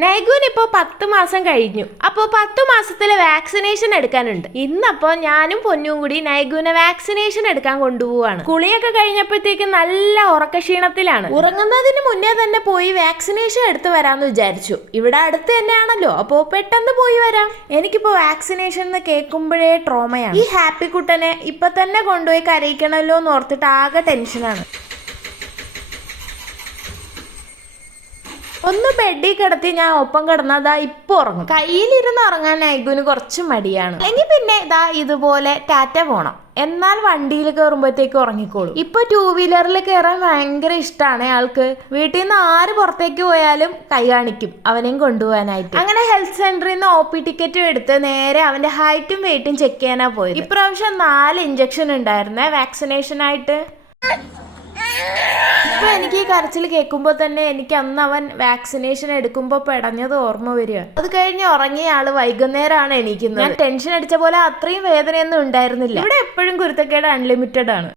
നൈഗുന് ഇപ്പോൾ 10 മാസം കഴിഞ്ഞു. അപ്പോൾ 10 മാസത്തിലെ വാക്സിനേഷൻ എടുക്കാനുണ്ട്. ഇന്നപ്പോൾ ഞാനും പൊന്നും കൂടി നൈഗുനെ വാക്സിനേഷൻ എടുക്കാൻ കൊണ്ടുപോവാണ്. കുളിയൊക്കെ കഴിഞ്ഞപ്പോഴത്തേക്ക് നല്ല ഉറക്കക്ഷീണത്തിലാണ്. ഉറങ്ങുന്നതിന് മുന്നേ തന്നെ പോയി വാക്സിനേഷൻ എടുത്തു വരാമെന്ന് വിചാരിച്ചു. ഇവിടെ അടുത്ത് തന്നെയാണല്ലോ, അപ്പോൾ പെട്ടെന്ന് പോയി വരാം. എനിക്കിപ്പോൾ വാക്സിനേഷൻ എന്ന് കേൾക്കുമ്പോഴേ ട്രോമയാണ്. ഈ ഹാപ്പി കുട്ടനെ ഇപ്പൊ തന്നെ കൊണ്ടുപോയി കരയിക്കണല്ലോ എന്ന് ഓർത്തിട്ട് ആകെ ടെൻഷനാണ്. ഒന്ന് ബെഡിൽ കിടത്തി ഞാൻ ഒപ്പം കിടന്നതാ ഇപ്പൊ ഉറങ്ങും. കയ്യിലിരുന്ന് ഉറങ്ങാൻ നൈഗുന് കുറച്ച് മടിയാണ്. അല്ലെങ്കിൽ പിന്നെ ഇതാ ഇതുപോലെ ടാറ്റ പോണം, എന്നാൽ വണ്ടിയിൽ കയറുമ്പോഴത്തേക്ക് ഉറങ്ങിക്കോളും. ഇപ്പൊ 2 വീലറിൽ കയറാൻ ഭയങ്കര ഇഷ്ടമാണ് ആൾക്ക്. വീട്ടിൽ നിന്ന് ആര് പുറത്തേക്ക് പോയാലും കൈ കാണിക്കും അവനെയും കൊണ്ടുപോകാനായിട്ട്. അങ്ങനെ ഹെൽത്ത് സെന്ററിൽ നിന്ന് OP ടിക്കറ്റും എടുത്ത് നേരെ അവന്റെ ഹൈറ്റും വെയിറ്റും ചെക്ക് ചെയ്യാനാ പോയത്. ഇപ്രാവശ്യം 4 ഇഞ്ചക്ഷൻ ഉണ്ടായിരുന്നേ വാക്സിനേഷൻ ആയിട്ട്. ഇപ്പൊ എനിക്ക് ഈ കരച്ചിൽ കേൾക്കുമ്പോൾ തന്നെ എനിക്ക് അന്ന് അവൻ വാക്സിനേഷൻ എടുക്കുമ്പോൾ പെടഞ്ഞത് ഓർമ്മ വരിക. അത് കഴിഞ്ഞ് ഉറങ്ങിയ ആള് വൈകുന്നേരമാണ് എണീക്കുന്നത്. ഞാൻ ടെൻഷൻ അടിച്ച പോലെ അത്രയും വേദനയൊന്നും ഉണ്ടായിരുന്നില്ല. ഇവിടെ എപ്പോഴും കുരുത്തക്കേട് അൺലിമിറ്റഡ് ആണ്.